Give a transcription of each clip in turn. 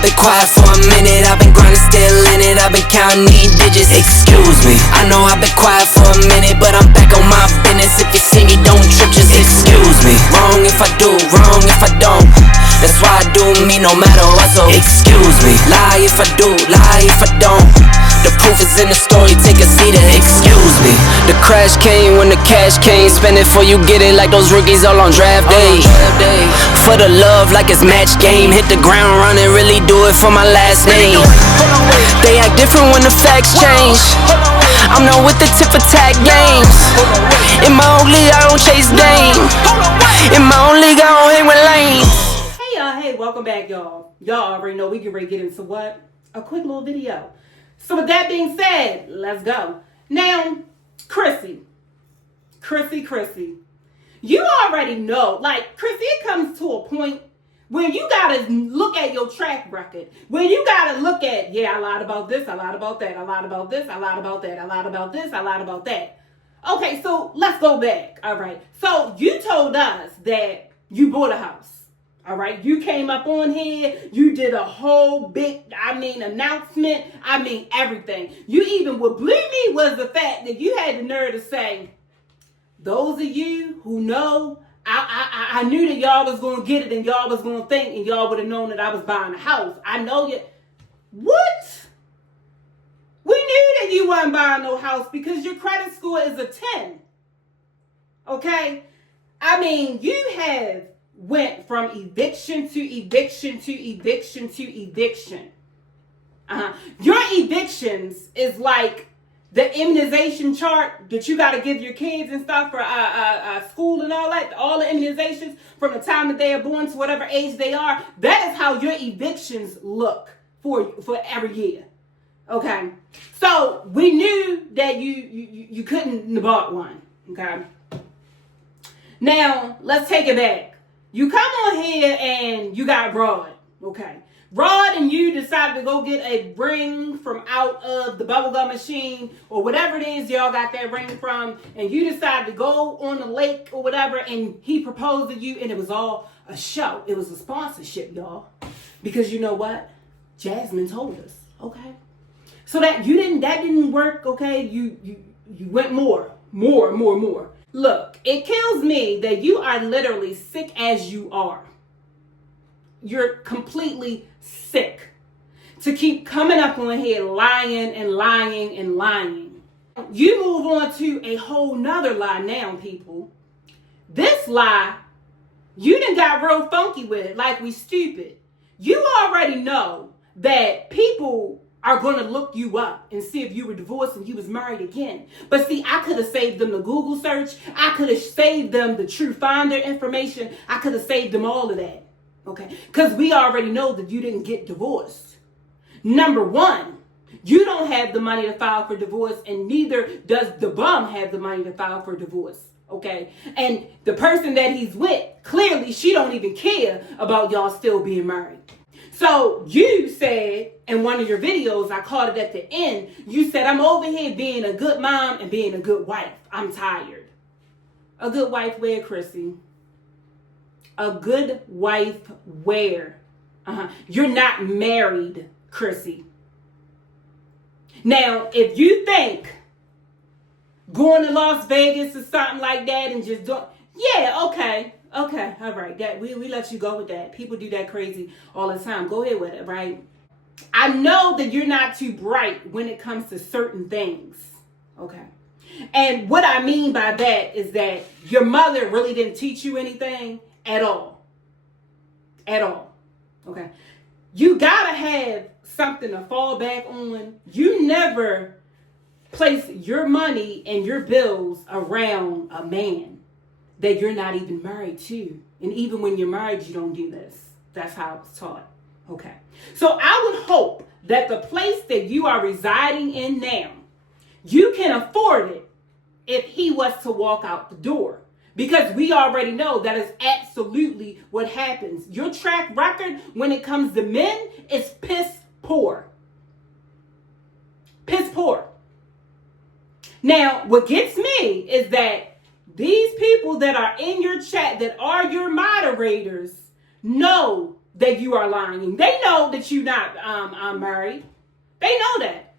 I've been quiet for a minute, I've been grinding, still in it, I've been counting these digits. Excuse me, I know I've been quiet for a minute, but I'm back on my business. If you see me, don't trip, just excuse me. Wrong if I do, wrong if I don't. That's why I do me no matter what, so excuse me. Lie if I do, lie if I don't. The proof is in the story, take a seat and excuse me. The crash came when the cash came. Spend it before you get it like those rookies all on draft day. For the love like it's match game. Hit the ground running, really do it for my last name. They act different when the facts change. I'm not with the tip for tag games. In my own league, I don't chase game. In my own league, I don't hang with lanes. Hey y'all, hey, welcome back y'all. Y'all already know we get ready to get into what? A quick little video. So with that being said, let's go. Now, Chrissy. You already know, like, Chrissy, it comes to a point where you gotta look at your track record. Where you gotta look at, yeah, I lied about this, I lied about that, I lied about this, I lied about that, I lied about this, I lied about that. Okay, so let's go back, all right. So you told us that you bought a house. All right, you came up on here, you did a whole big, announcement, everything. You even, what blew me was the fact that you had the nerve to say, those of you who know, I knew that y'all was going to get it and y'all was going to think and y'all would have known that I was buying a house. I know you. What? We knew that you weren't buying no house because your credit score is a 10. Okay? I mean, you have went from eviction to eviction to eviction to eviction. Your evictions is like the immunization chart that you got to give your kids and stuff for school and all that. All the immunizations from the time that they are born to whatever age they are. That is how your evictions look for every year. Okay, so we knew that you couldn't have bought one. Okay, now let's take it back. You come on here and you got Rod, okay? Rod and you decided to go get a ring from out of the bubblegum machine or whatever it is y'all got that ring from, and you decided to go on the lake or whatever, and he proposed to you, and it was all a show. It was a sponsorship, y'all. Because you know what? Jasmine told us, okay? So that didn't work, okay? You went more. Look, it kills me that you are literally sick as you are. You're completely sick to keep coming up on here lying and lying and lying. You move on to a whole nother lie now, people. This lie, you done got real funky with it, like we stupid. You already know that people are going to look you up and see if you were divorced and you was married again. But see, I could have saved them the Google search. I could have saved them the True Finder information. I could have saved them all of that. Okay? Because we already know that you didn't get divorced. Number one, you don't have the money to file for divorce, and neither does the bum have the money to file for divorce. Okay? And the person that he's with, clearly she don't even care about y'all still being married. So you said in one of your videos, I caught it at the end, you said, I'm over here being a good mom and being a good wife. I'm tired. A good wife where, Chrissy? A good wife where? You're not married, Chrissy. Now, if you think going to Las Vegas or something like that and just doing, yeah, okay, all right. That we let you go with that. People do that crazy all the time. Go ahead with it, right? I know that you're not too bright when it comes to certain things, okay? And what I mean by that is that your mother really didn't teach you anything at all. Okay? You gotta have something to fall back on. You never place your money and your bills around a man that you're not even married to. And even when you're married, you don't do this. That's how it's taught. Okay. So I would hope that the place that you are residing in now, you can afford it if he was to walk out the door. Because we already know that is absolutely what happens. Your track record when it comes to men is piss poor. Piss poor. Now, what gets me is that these people that are in your chat, that are your moderators, know that you are lying. They know that you're not married. They know that.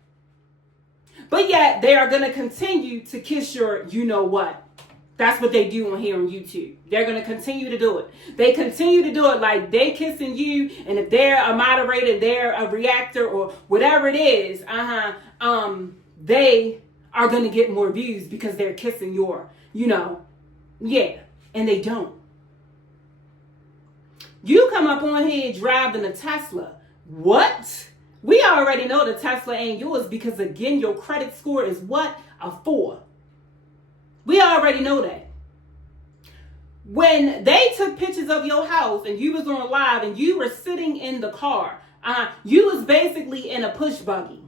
But yet they are going to continue to kiss your you know what. That's what they do on here on YouTube. They're going to continue to do it. They continue to do it like they kissing you. And if they're a moderator, they're a reactor or whatever it is, they are going to get more views because they're kissing your, yeah. And they don't. You come up on here driving a Tesla. What? We already know the Tesla ain't yours because, again, your credit score is what? A 4. We already know that. When they took pictures of your house and you was on live and you were sitting in the car, you was basically in a push buggy.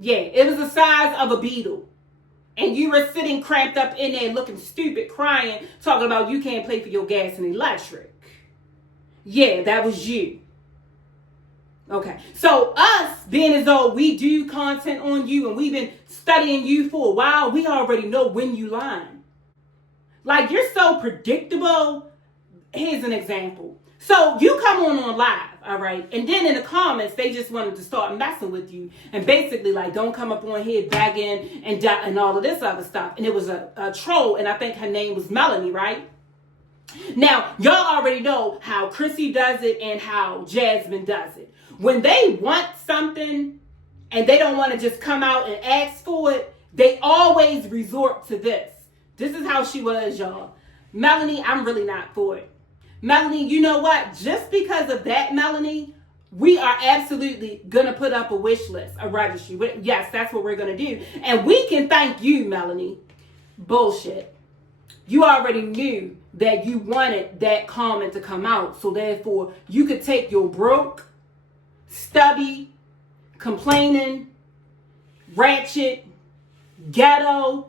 Yeah, it was the size of a beetle. And you were sitting cramped up in there looking stupid, crying, talking about you can't pay for your gas and electric. Yeah, that was you. Okay, so us being as though we do content on you and we've been studying you for a while, we already know when you lying. Like, you're so predictable. Here's an example. So you come on live, all right, and then in the comments they just wanted to start messing with you and basically like don't come up on here begging and all of this other stuff. And it was a troll, and I think her name was Melanie, right? Now y'all already know how Chrissy does it and how Jasmine does it. When they want something and they don't want to just come out and ask for it, they always resort to this. This is how she was, y'all. Melanie, I'm really not for it. Melanie, you know what? Just because of that, Melanie, we are absolutely going to put up a wish list, a registry. Yes, that's what we're going to do. And we can thank you, Melanie. Bullshit. You already knew that you wanted that comment to come out. So therefore, you could take your broke, stubby, complaining, ratchet, ghetto,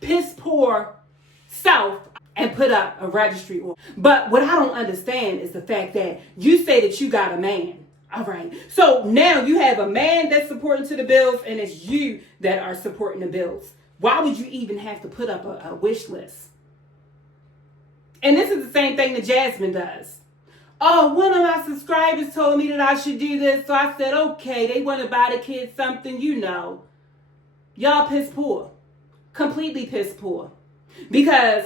piss poor self and put up a registry order. But what I don't understand is the fact that you say that you got a man. All right. So now you have a man that's supporting to the bills and it's you that are supporting the bills. Why would you even have to put up a wish list? And this is the same thing that Jasmine does. Oh, one of my subscribers told me that I should do this. So I said, okay, they want to buy the kids something, Y'all piss poor. Completely piss poor. Because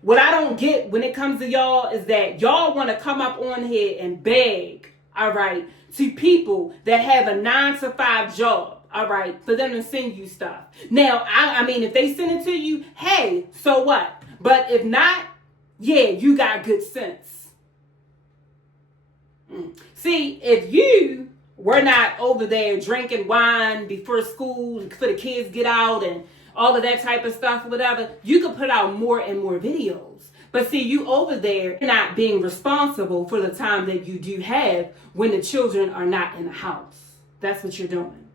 what I don't get when it comes to y'all is that y'all want to come up on here and beg, all right, to people that have a 9-to-5 job, all right, for them to send you stuff. Now, I mean, if they send it to you, hey, so what? But if not, yeah, you got good sense. See, if you were not over there drinking wine before school for the kids get out and all of that type of stuff, whatever, you could put out more and more videos. But see, you over there not being responsible for the time that you do have when the children are not in the house. That's what you're doing.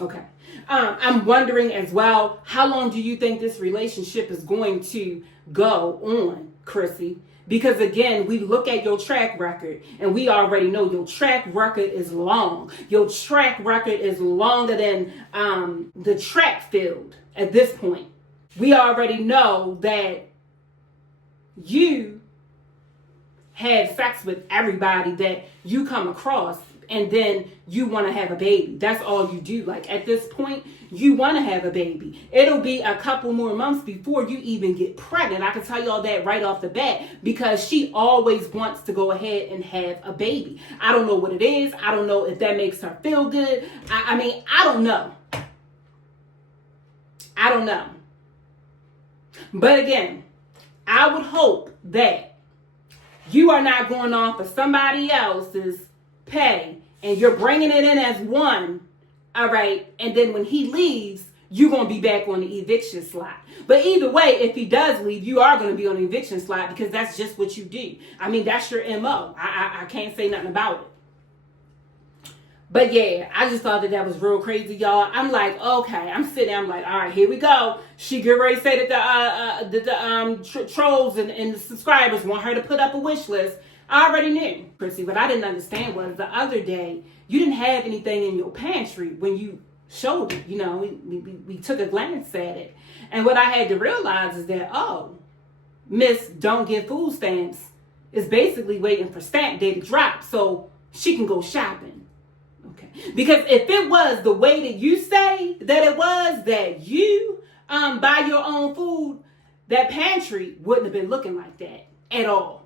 Okay. I'm wondering as well, how long do you think this relationship is going to go on, Chrissy? Because again, we look at your track record and we already know your track record is long. Your track record is longer than the track field at this point. We already know that you had sex with everybody that you come across and then you want to have a baby. That's all you do. Like at this point, you want to have a baby. It'll be a couple more months before you even get pregnant. I can tell you all that right off the bat because she always wants to go ahead and have a baby. I don't know what it is. I don't know if that makes her feel good. I mean, I don't know. I don't know. But again, I would hope that you are not going off of somebody else's pay and you're bringing it in as one, all right, and then when he leaves, you're going to be back on the eviction slot. But either way, if he does leave, you are going to be on the eviction slot because that's just what you do. I mean, that's your MO. I can't say nothing about it. But yeah, I just thought that was real crazy, y'all. I'm like, okay, I'm sitting there, I'm like, all right, here we go. She get ready to say that the trolls and the subscribers want her to put up a wish list. I already knew, Chrissy. What I didn't understand was the other day, you didn't have anything in your pantry when you showed it. We took a glance at it. And what I had to realize is that, oh, Miss Don't Get Food Stamps is basically waiting for stamp day to drop so she can go shopping. Okay. Because if it was the way that you say that it was, that you buy your own food, that pantry wouldn't have been looking like that at all.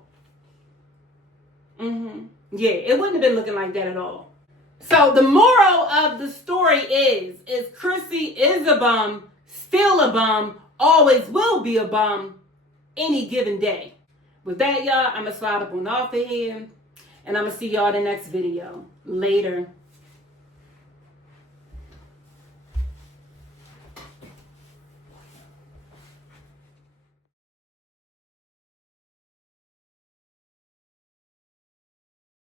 Yeah, it wouldn't have been looking like that at all. So the moral of the story is Chrissy is a bum, still a bum, always will be a bum, any given day. With that, y'all, I'm going to slide up on off of here, and I'm going to see y'all in the next video. Later.